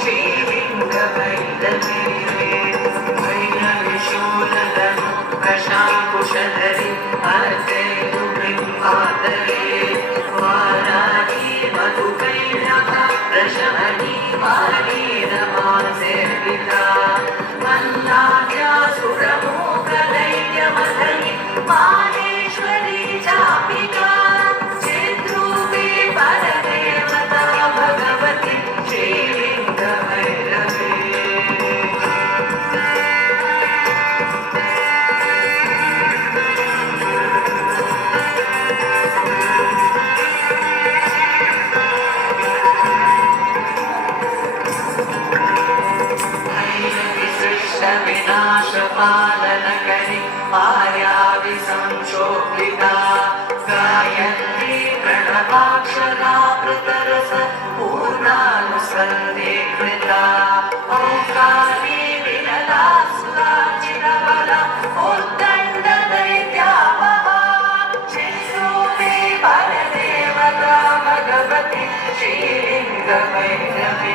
श्रीलिङ्गभैरवे भैरविशूलधनुप्रशाङ्कुशधरि हस्ते बिम्बाधरे वाराही मधुकैटभ प्रशमनी वाणी रमा सेविता मल्लाढ्यासुरमोहदैर्यमथनि माहेश्वरी चापिका चिद्रूपी परदेवता भगवती श्रीलिङ्गभैरवे विनाशपालनकरि मायावि संशोभिता गायत्री प्रणवाक्षरा कृतरस पूर्णानुसन्धिकृता ओंकारी विनला सुराचिरबला उद्दण्डदैत्यावहा चिद्रूपी परदेवता भगवती श्रीलिङ्गभैरवी